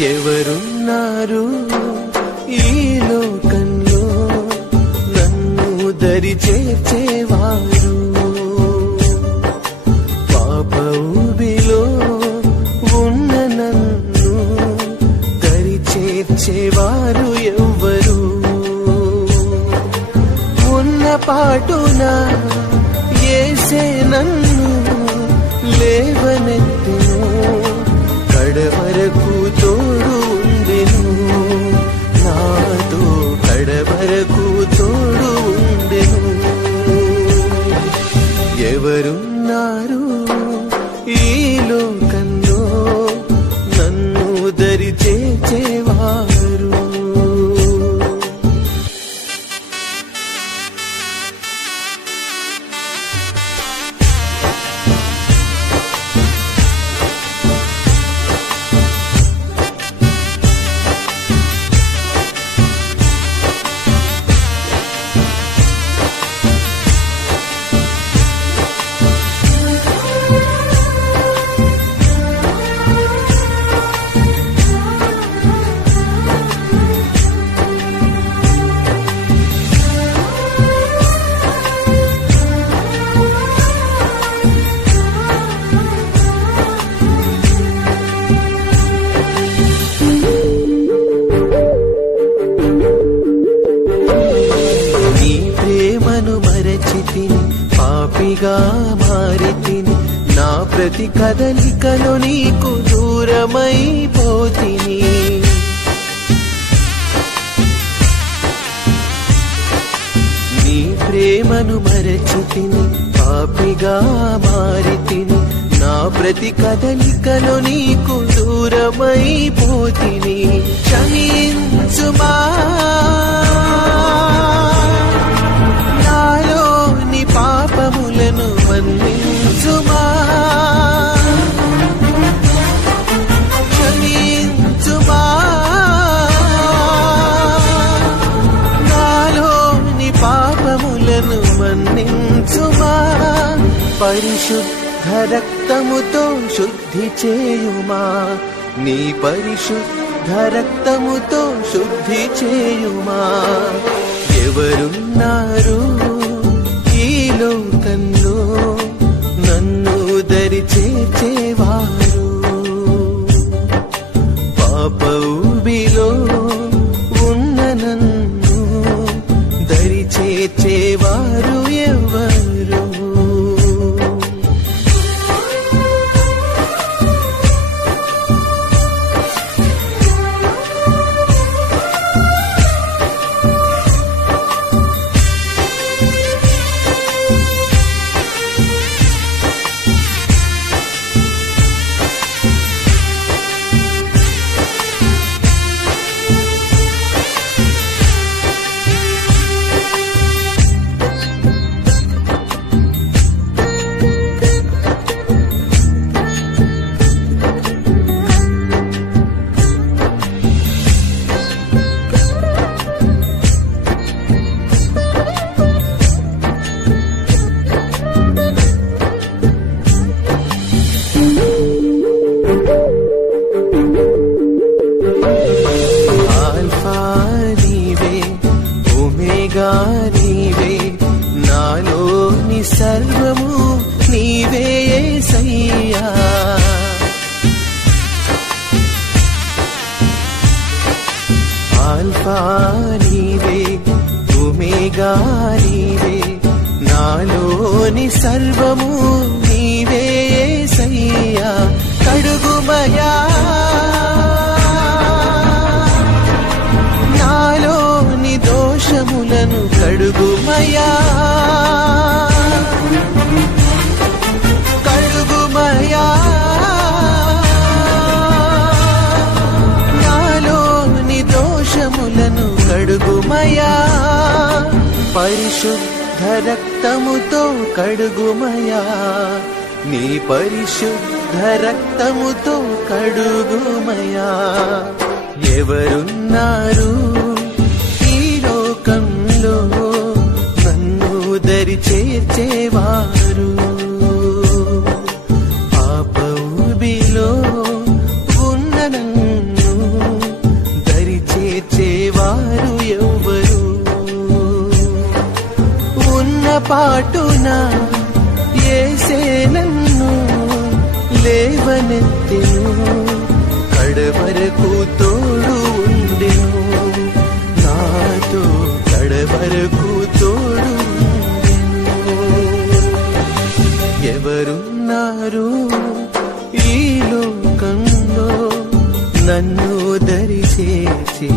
ఎవరున్నారు ఈ లోకంలో? నన్ను దరి చేర్చేవారు. పాప ఊబిలో ఉన్న నన్ను దరి చేర్చేవారు ఎవ్వరు. ఉన్న పాటున ఏసే నన్ను లేవనెత్తెను. పాపిగా మారితిని. నా ప్రతి కదలికలో నీకు దూరమైపోతిని. నీ ప్రేమను మరచితిని పాపిగా మారితిని. నా ప్రతి కదలికలో నీకు దూరమైపోతి పరిశుద్ధ రక్తముతో శుద్ధి చేయుమా? నీ పరిశుద్ధ రక్తముతో శుద్ధి చేయుమా? ఎవరున్నారు ఈ లోకంలో? నన్ను దరి చేర్చేవారు పాప ఊబిలో ఉన్న నన్ను దరి చేర్చేవారు నీవే. నాలోని సర్వము నీవే సయ్యా. కడుగుమయా పరిశుద్ధ రక్తముతో కడుగుమయా నీ పరిశుద్ధ రక్తముతో కడుగుమయా ఎవరున్నారు ఈ లోకంలో? నన్ను దరి చేర్చేవారు పాటున? ఏసే నన్ను లేవనెత్తెను. కడవరకు తోడు ఉండెను నాతో కడవరకు తోడు ఎవరున్నారు ఈ లోకంలో? నన్ను దరి చేసేవారు